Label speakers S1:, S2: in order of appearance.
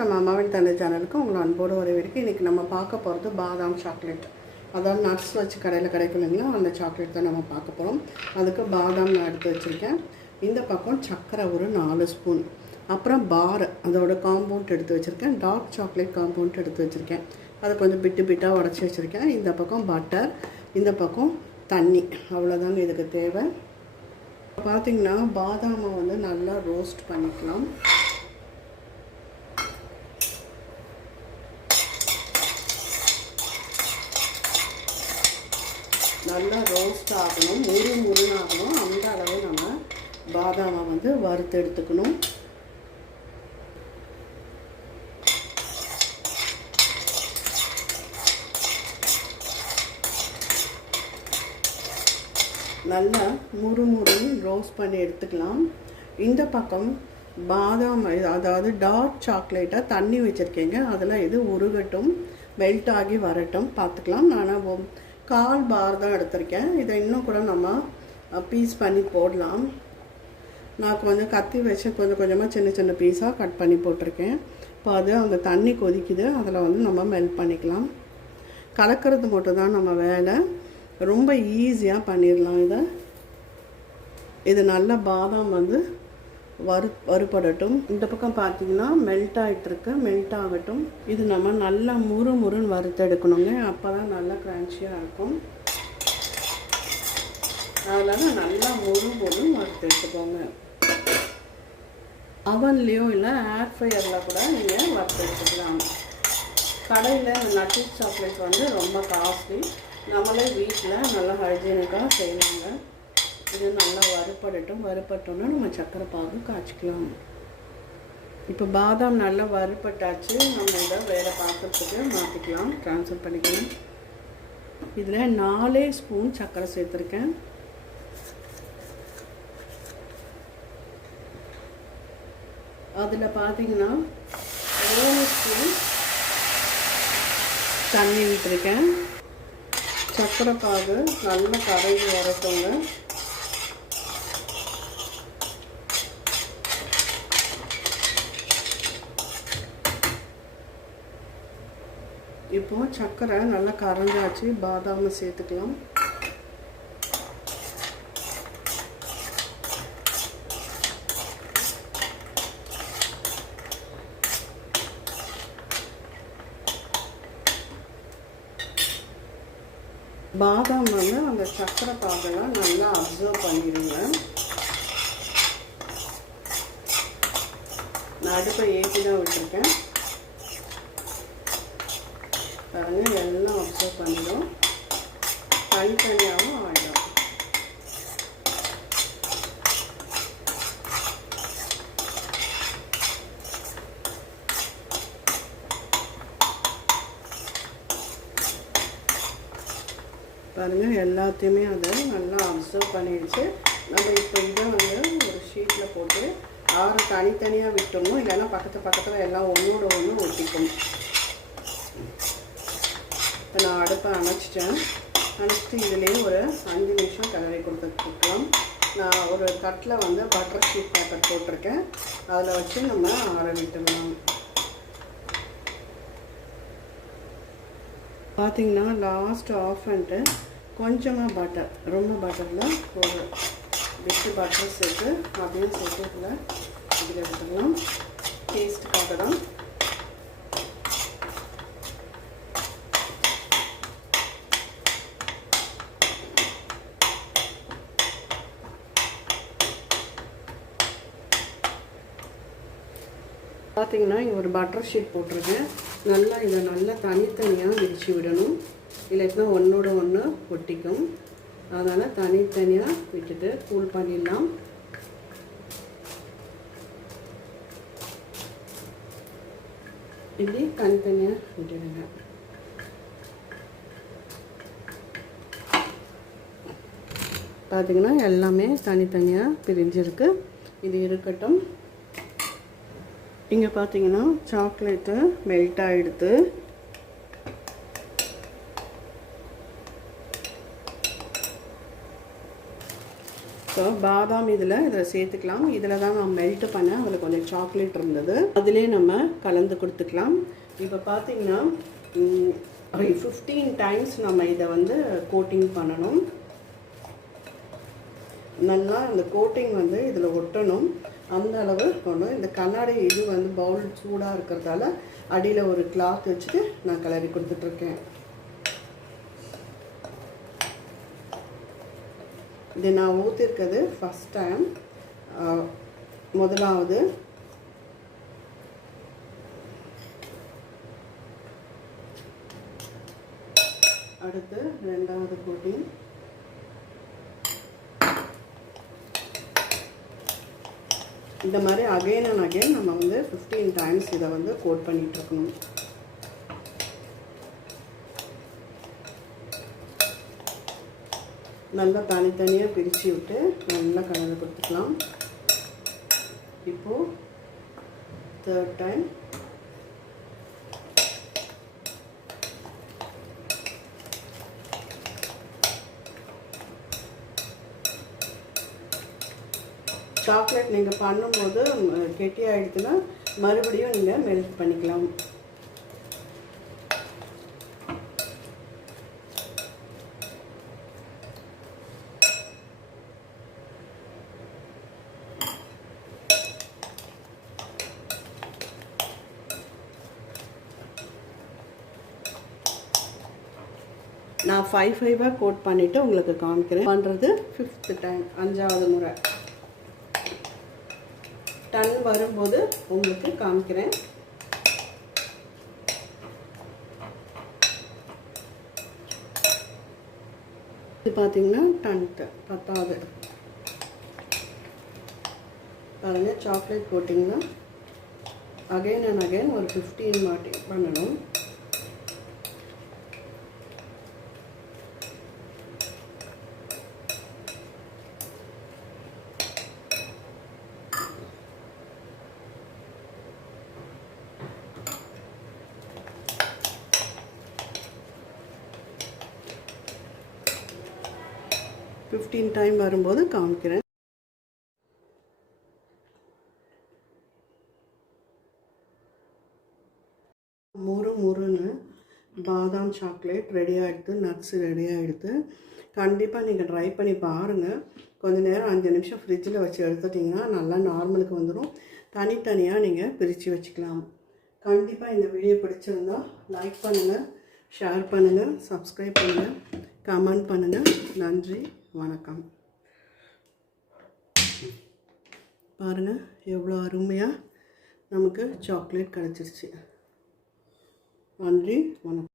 S1: வணக்கம் அம்மாவின் தந்தை சேனலுக்கு உங்களை அன்போடு வரவேற்கு இன்றைக்கி நம்ம பார்க்க போகிறது பாதாம் சாக்லேட். அதாவது நட்ஸ் வச்சு கடையில் கிடைக்கும் இல்லைங்களா? அந்த சாக்லேட் தான் நம்ம பார்க்க போகிறோம் அதுக்கு பாதாம் நான் எடுத்து வச்சுருக்கேன். இந்த பக்கம் சர்க்கரை ஒரு நாலு ஸ்பூன் அப்புறம் பார் அதோட காம்பவுண்ட் எடுத்து வச்சுருக்கேன். டார்க் சாக்லேட் காம்பவுண்ட் எடுத்து வச்சுருக்கேன். அதை கொஞ்சம் பிட்டு பிட்டாக உடச்சி வச்சுருக்கேன். இந்த பக்கம் பட்டர் இந்த பக்கம் தண்ணி. அவ்வளோதாங்க இதுக்கு தேவை. பார்த்தீங்கன்னா பாதாமை வந்து நல்லா ரோஸ்ட் பண்ணிக்கலாம். நல்லா ரோஸ்ட் ஆகணும் முறு முருன்னு அந்த அளவு நம்ம பாதாமை வந்து வறுத்து எடுத்துக்கணும். நல்லா முறு முறுன்னு ரோஸ்ட் பண்ணி எடுத்துக்கலாம். இந்த பக்கம் பாதாம் அதாவது டார்க் சாக்லேட்டாக தண்ணி வச்சுருக்கீங்க. அதில் இது உருகட்டும் மெல்ட் ஆகி வரட்டும். பார்த்துக்கலாம். ஆனால் கால் பார் தான் எடுத்திருக்கேன். இதை இன்னும் கூட நம்ம பீஸ் பண்ணி போடலாம். நான் கொஞ்சம் கத்தி வச்சு கொஞ்சம் கொஞ்சமாக சின்ன சின்ன பீஸாக கட் பண்ணி போட்டிருக்கேன். இப்போ அது அங்கே தண்ணி கொதிக்குது. அதில் வந்து நம்ம மெல்ட் பண்ணிக்கலாம். கலக்கிறது மட்டும் தான் நம்ம வேலை. ரொம்ப ஈஸியாக பண்ணிடலாம் இதை. இது நல்ல பாதாம் வந்து வறு வறுபடட்டும். இந்த பக்கம் பார்த்தீங்கன்னா மெல்ட் ஆகிட்டுருக்கு மெல்ட் ஆகட்டும் இது நம்ம நல்லா முறு முறுன்னு வறுத்தெடுக்கணுங்க அப்போ தான் நல்லா க்ரான்ச்சியாக இருக்கும். அதனால் நல்லா முறு முறுன்னு வறுத்தெடுத்துக்கோங்க அவன்லேயோ இல்லை ஏர் ஃப்ரையரில் கூட நீங்கள் வறுத்தெடுத்துக்கலாம் கடையில் இந்த நட்டி சாக்லேட் வந்து ரொம்ப காஸ்ட்லி நம்மளே வீட்டில் நல்லா ஹைஜீனிக்காக செய்வாங்க. இது நல்லா வறுபடட்டும் வறுபட்டோன்னா நம்ம சக்கரை பாகு காய்ச்சிக்கலாம். இப்போ பாதாம் நல்லா வறுபட்டாச்சு நம்ம இதை வேறு பாத்திரத்துக்கு மாற்றிக்கலாம் ட்ரான்ஸ்ஃபர் பண்ணிக்கலாம். இதில் நாலே ஸ்பூன் சர்க்கரை சேர்த்துருக்கேன். அதில் பார்த்தீங்கன்னா மூணு ஸ்பூன் தண்ணி விட்டுருக்கேன் சர்க்கரை பாகு நல்லா கரைஞ்சி வரட்டுங்க. இப்போ சர்க்கரை நல்லா கரைஞ்சாச்சு பாதாமை சேர்த்துக்கலாம். பாதாம் வந்து அந்த சர்க்கரை பாகெல்லாம் நல்லா அப்சர்வ் பண்ணிடுங்க. நான் அடுப்பை ஏற்றி தான் விட்டுருக்கேன். பாருங்க எல்லாம் அப்சர்வ் பண்ணிடும். தனித்தனியாகவும் ஆகிடும் பாருங்கள் எல்லாத்தையுமே அதை நல்லா அப்சர்வ் பண்ணிடுச்சு. நம்ம இப்போ இதை வந்து ஒரு ஷீட்டில் போட்டு ஆறு தனித்தனியாக விட்டோமோ இல்லைன்னா பக்கத்து பக்கத்தில் எல்லாம் ஒன்றோட ஒன்று ஒட்டிக்கணும் இப்போ நான் அடுப்பை அணைச்சிட்டேன். அணைச்சிட்டு இதுலேயும் ஒரு அஞ்சு நிமிஷம் கிளறி கொடுத்துக்கலாம் நான் ஒரு தட்டில் வந்து பட்டர் ஷீட் பேப்பர் போட்டிருக்கேன். அதில் வச்சு நம்ம ஆற விட்டுடலாம் பார்த்தீங்கன்னா லாஸ்ட் ஆஃப் பண்ணிட்டு கொஞ்சமாக பட்டர் ரொம்ப பட்டரில் ஒரு பிட்டு பட்டர் சேர்த்து அப்படியே சேர்த்து இதில் இதில் எடுத்துக்கலாம் டேஸ்ட்டுக்காக தான் பார்த்தீங்கன்னா இங்கே ஒரு பட்டர் ஷீட் போட்டிருக்கேன் நல்லா இதை நல்லா தனித்தனியாக விரித்து விடணும். இல்லாட்டினா ஒன்றோட ஒன்று ஒட்டிக்கும். அதனால் தனித்தனியாக விட்டுட்டு கூல் பண்ணிடலாம். இப்படி தனித்தனியாக விட்டுடுங்க. பார்த்தீங்கன்னா எல்லாமே தனித்தனியாக பிரிஞ்சிருக்கு. இது இருக்கட்டும். இங்கே பார்த்தீங்கன்னா சாக்லேட்டு மெல்ட் ஆகிடுது இப்போ பாதாம் இதில் இதில் சேர்த்துக்கலாம். இதில் தான் நான் மெல்ட் பண்ணேன். அதில் கொஞ்சம் சாக்லேட் இருந்தது. அதிலே நம்ம கலந்து கொடுத்துக்கலாம். இப்போ பார்த்தீங்கன்னா ஃபிஃப்டீன் டைம்ஸ் நம்ம இதை வந்து கோட்டிங் பண்ணணும். நல்லா அந்த கோட்டிங் வந்து இதில் ஒட்டணும். அந்த அளவு இருக்கணும். இந்த கண்ணாடி இது வந்து பவுல் சூடாக இருக்கிறதால அடியில் ஒரு கிளாத் வச்சுட்டு நான் கிளறி கொடுத்துட்ருக்கேன். இது நான் ஊற்றிருக்கிறது ஃபஸ்ட் டைம் முதலாவது. அடுத்து ரெண்டாவது கோட்டிங் இந்த மாதிரி அகைன் அண்ட் அகைன் நம்ம வந்து ஃபிஃப்டீன் டைம்ஸ் இதை வந்து கோட் பண்ணிகிட்ருக்கணும் நல்லா தனித்தனியாக பிரித்து விட்டு நல்லா கலந்து கொடுத்துக்கலாம். இப்போது தேர்ட் டைம் சாக்லேட் நீங்கள் பண்ணும்போது கெட்டியாகிடுச்சுன்னா மறுபடியும் நீங்கள் மெல்ட் பண்ணிக்கலாம். நான் ஃபைவ் ஃபைவாக கோட் பண்ணிவிட்டு உங்களுக்கு காமிக்கிறேன். பண்ணுறது ஃபிஃப்த்து டைம் அஞ்சாவது முறை. டன் வரும்போது உங்களுக்கு காமிக்கிறேன். இது பார்த்தீங்கன்னா டன்ட்டு பத்தாவது பாருங்கள் சாக்லேட் போட்டிங்கன்னா அகைன் அண்ட் அகைன் ஒரு ஃபிஃப்டீன் மாட்டி பண்ணணும். ஃபிஃப்டீன் டைம் வரும்போது காமிக்கிறேன். முறு முறுன்னு பாதாம் சாக்லேட் ரெடி ஆகிடுது நட்ஸ் ரெடி ஆகிடுது கண்டிப்பாக நீங்கள் ட்ரை பண்ணி பாருங்கள் கொஞ்ச நேரம் அஞ்சு நிமிஷம் ஃப்ரிட்ஜில் வச்சு எடுத்துட்டிங்கன்னா நல்லா நார்மலுக்கு வந்துடும் தனித்தனியாக நீங்கள் பிரித்து வச்சுக்கலாம். கண்டிப்பாக இந்த வீடியோ பிடிச்சிருந்தா லைக் பண்ணுங்கள் ஷேர் பண்ணுங்கள் சப்ஸ்கிரைப் பண்ணுங்கள் கமெண்ட் பண்ணுங்கள் நன்றி வணக்கம். பாருங்கள் எவ்வளோ அருமையாக நமக்கு சாக்லேட் கிடச்சிருச்சு. நன்றி வணக்கம்.